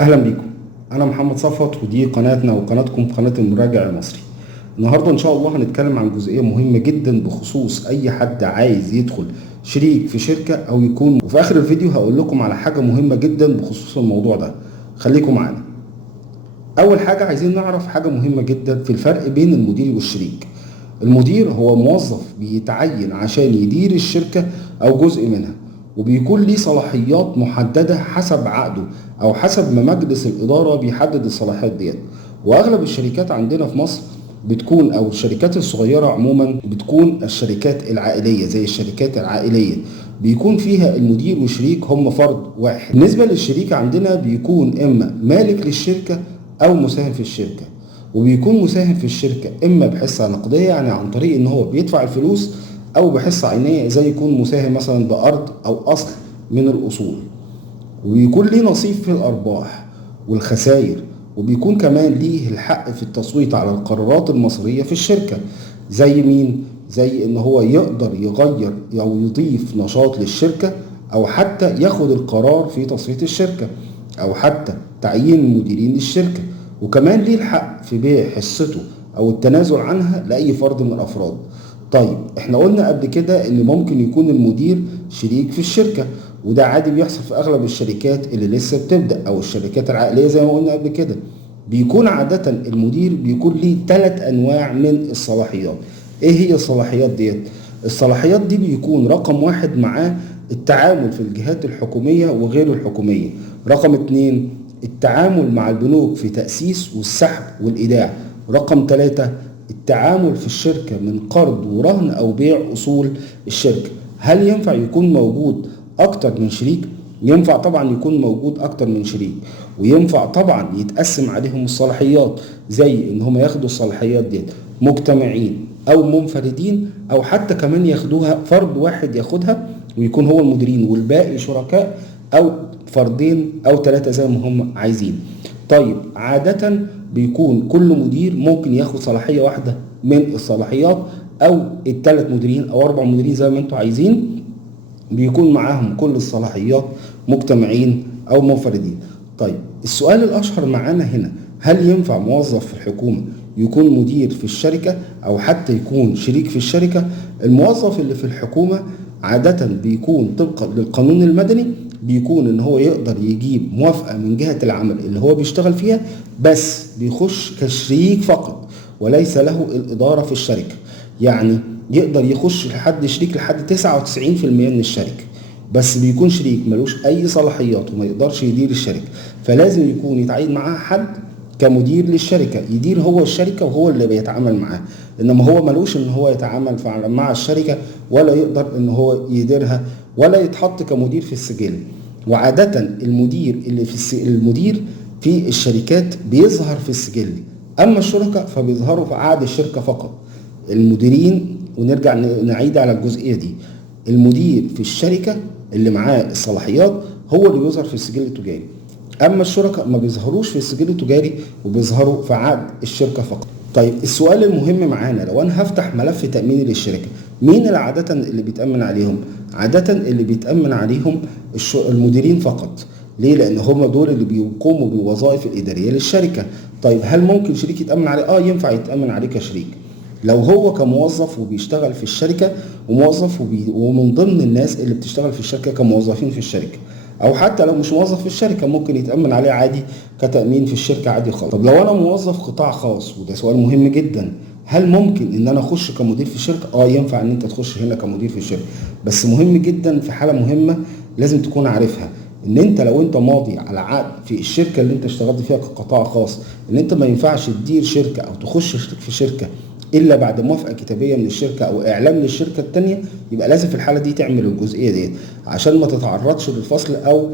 اهلا بيكم. انا محمد صفوت ودي قناتنا وقناتكم قناة المراجع المصري. النهارده ان شاء الله هنتكلم عن جزئية مهمة جدا بخصوص اي حد عايز يدخل شريك في شركة او يكون، وفي اخر الفيديو هقول لكم على حاجة مهمة جدا بخصوص الموضوع ده. خليكم معانا. اول حاجة عايزين نعرف حاجة مهمة جدا في الفرق بين المدير والشريك. المدير هو موظف بيتعين عشان يدير الشركة او جزء منها، وبيكون ليه صلاحيات محددة حسب عقده او حسب ما مجلس الادارة بيحدد الصلاحيات ديت. واغلب الشركات عندنا في مصر بتكون، او الشركات الصغيرة عموما بتكون الشركات العائلية، زي الشركات العائلية بيكون فيها المدير والشريك هم فرد واحد. بالنسبة للشريك عندنا بيكون اما مالك للشركة او مساهم في الشركة، وبيكون مساهم في الشركة اما بحصة نقدية يعني عن طريق ان هو بيدفع الفلوس، او بحصة عينية زي يكون مساهم مثلا بارض او اصل من الاصول، وبيكون ليه نصيب في الارباح والخسائر، وبيكون كمان ليه الحق في التصويت على القرارات المصيرية في الشركة. زي مين؟ زي ان هو يقدر يغير او يضيف نشاط للشركة، او حتى ياخد القرار في تصفية الشركة، او حتى تعيين مديرين للشركة، وكمان ليه الحق في بيع حصته او التنازل عنها لاي فرد من الافراد. طيب احنا قلنا قبل كده ان ممكن يكون المدير شريك في الشركة، وده عادي بيحصل في اغلب الشركات اللي لسه بتبدأ او الشركات العائلية زي ما قلنا قبل كده. بيكون عادة المدير بيكون ليه 3 انواع من الصلاحيات. ايه هي الصلاحيات ديت؟ الصلاحيات دي بيكون رقم 1 معاه التعامل في الجهات الحكومية وغير الحكومية. رقم 2 التعامل مع البنوك في تأسيس والسحب والإيداع. رقم 3 التعامل في الشركة من قرض ورهن أو بيع أصول الشركة. هل ينفع يكون موجود أكتر من شريك؟ ينفع طبعا يكون موجود أكتر من شريك، وينفع طبعا يتقسم عليهم الصلاحيات، زي إن هم ياخدوا الصلاحيات دي مجتمعين أو منفردين، أو حتى كمان ياخدوها فرد واحد ياخدها ويكون هو المديرين والباقي شركاء، أو فردين أو 3 زي ما هم عايزين. طيب عادة بيكون كل مدير ممكن ياخد صلاحية واحدة من الصلاحيات، أو ال3 مديرين أو 4 مديرين زي ما انتوا عايزين، بيكون معاهم كل الصلاحيات مجتمعين أو منفردين. طيب السؤال الأشهر معانا هنا، هل ينفع موظف في الحكومة يكون مدير في الشركة أو حتى يكون شريك في الشركة؟ الموظف اللي في الحكومة عادة بيكون طبقا للقانون المدني بيكون ان هو يقدر يجيب موافقة من جهة العمل اللي هو بيشتغل فيها، بس بيخش كشريك فقط وليس له الإدارة في الشركة. يعني يقدر يخش لحد شريك لحد 99% من الشركة، بس بيكون شريك ملوش أي صلاحيات وما يقدرش يدير الشركة. فلازم يكون يتعين معاه حد كمدير للشركة يدير هو الشركة وهو اللي بيتعامل معاه، انما هو ملوش ان هو يتعامل مع الشركة، ولا يقدر ان هو يديرها، ولا يتحط كمدير في السجل. وعادة المدير اللي المدير في الشركات بيظهر في السجل، اما الشركاء فبيظهروا في عقد الشركة فقط. المديرين، ونرجع نعيد على الجزئية دي، المدير في الشركة اللي معاه الصلاحيات هو اللي بيظهر في السجل التجاري، اما الشركاء ما بيظهروش في السجل التجاري وبيظهروا في عقد الشركه فقط. طيب السؤال المهم معانا، لو انا هفتح ملف تاميني للشركه، مين عاده اللي بيتامن عليهم؟ عاده اللي بيتامن عليهم المديرين فقط. ليه؟ لان هم دول اللي بيقوموا بالوظائف الاداريه للشركه. طيب هل ممكن شريك يتامن عليه؟ ينفع يتامن عليه كشريك لو هو كموظف وبيشتغل في الشركه، وموظف ومن ضمن الناس اللي بتشتغل في الشركه كموظفين في الشركه، او حتى لو مش موظف في الشركه ممكن يتامن عليه عادي كتامين في الشركه عادي خالص. طب لو انا موظف قطاع خاص، وده سؤال مهم جدا، هل ممكن ان انا اخش كمدير في الشركه؟ ينفع ان انت تخش هنا كمدير في الشركه، بس مهم جدا في حاله مهمه لازم تكون عارفها، ان انت لو انت ماضي على عقد في الشركه اللي انت اشتغلت فيها كقطاع خاص، ان انت ما ينفعش تدير شركه او تخش في شركه الا بعد موافقه كتابيه من الشركه او اعلام للشركه الثانيه. يبقى لازم في الحاله دي تعمل الجزئيه دي عشان ما تتعرضش للفصل او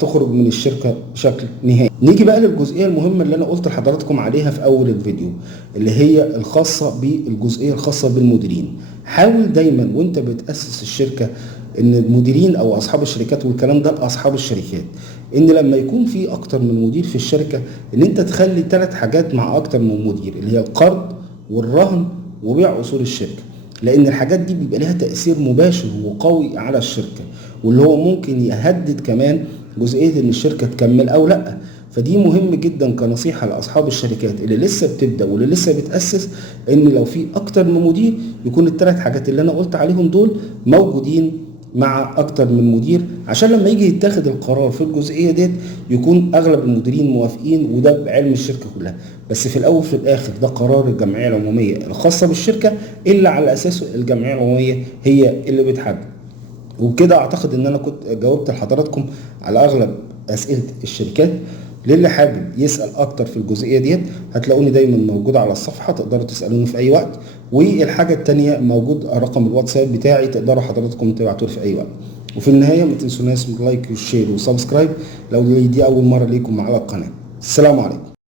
تخرج من الشركه بشكل نهائي. نيجي بقى للجزئيه المهمه اللي انا قلت لحضراتكم عليها في اول الفيديو، اللي هي الخاصه بالجزئيه الخاصه بالمديرين. حاول دايما وانت بتاسس الشركه ان المديرين او اصحاب الشركات، والكلام ده لاصحاب الشركات، ان لما يكون في اكتر من مدير في الشركه، ان انت تخلي 3 حاجات مع اكتر من مدير، اللي هي القرض والرهن وبيع اصول الشركه. لان الحاجات دي بيبقى لها تاثير مباشر وقوي على الشركه، واللي هو ممكن يهدد كمان جزئيه ان الشركه تكمل او لا. فدي مهم جدا كنصيحة لأصحاب الشركات اللي لسه بتبدأ واللي لسه بتأسس، ان لو في اكتر من مدير يكون الثلاث حاجات اللي انا قلت عليهم دول موجودين مع اكتر من مدير، عشان لما يجي يتاخد القرار في الجزئية ديت يكون اغلب المديرين موافقين، وده بعلم الشركة كلها. بس في الاول في الاخر ده قرار الجمعية العمومية الخاصة بالشركة، اللي على اساسه الجمعية العمومية هي اللي بتحدد. وبكده اعتقد ان انا كنت جاوبت لحضراتكم على اغلب اسئله الشركات. للي حابب يسال اكتر في الجزئيه ديت هتلاقوني دايما موجود على الصفحه، تقدروا تسالوني في اي وقت. والحاجه التانيه موجود رقم الواتساب بتاعي، تقدروا حضراتكم تبعتوا لي في اي وقت. وفي النهايه ما تنسوناش لايك والشير وسبسكرايب لو دي اول مره ليكم على القناه. السلام عليكم.